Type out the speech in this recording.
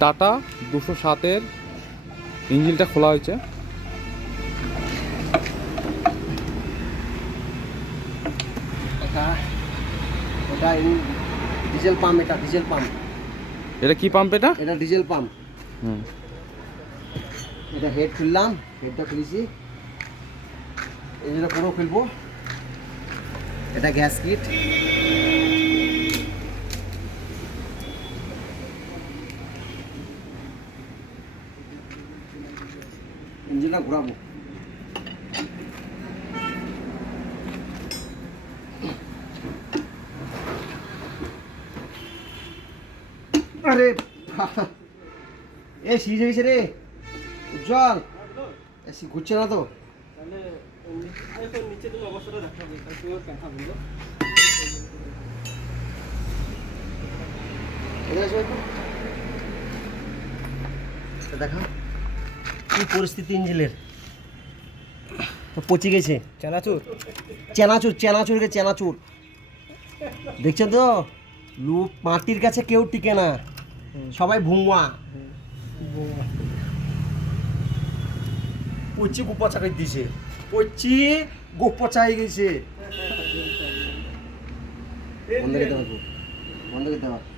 Tata 207-এর ইঞ্জিনটা খোলা হয়েছে। এটা ডিজেল পাম্প, এটা ডিজেল পাম্প। এটা কি পাম্প? এটা ডিজেল পাম্প। হুম। এটা হেড খুললাম, হেডটা খুলেছি, ইঞ্জিনটা পুরো খুলবো। এটা গ্যাস কিট, ইঞ্জিনটা ঘোরাবো। আরে এ সিজ হয়েছে রে উজ্জ্বল, ঘুরছে না তো? দেখা কি পরিস্থিতি ইঞ্জিনের, পচে গেছে। চেনাচুর চেনাচুর চেনাচুর গে চেনাচুর, দেখছেন তো? লুপ মাটির কাছে কেউ টিকে না, সবাই ভুয়া। পচি গোপা চাকাই দিছে, পচি গোপা চাই গেছে। বন্ধ করতে পারবো, বন্ধ করতে পারবো।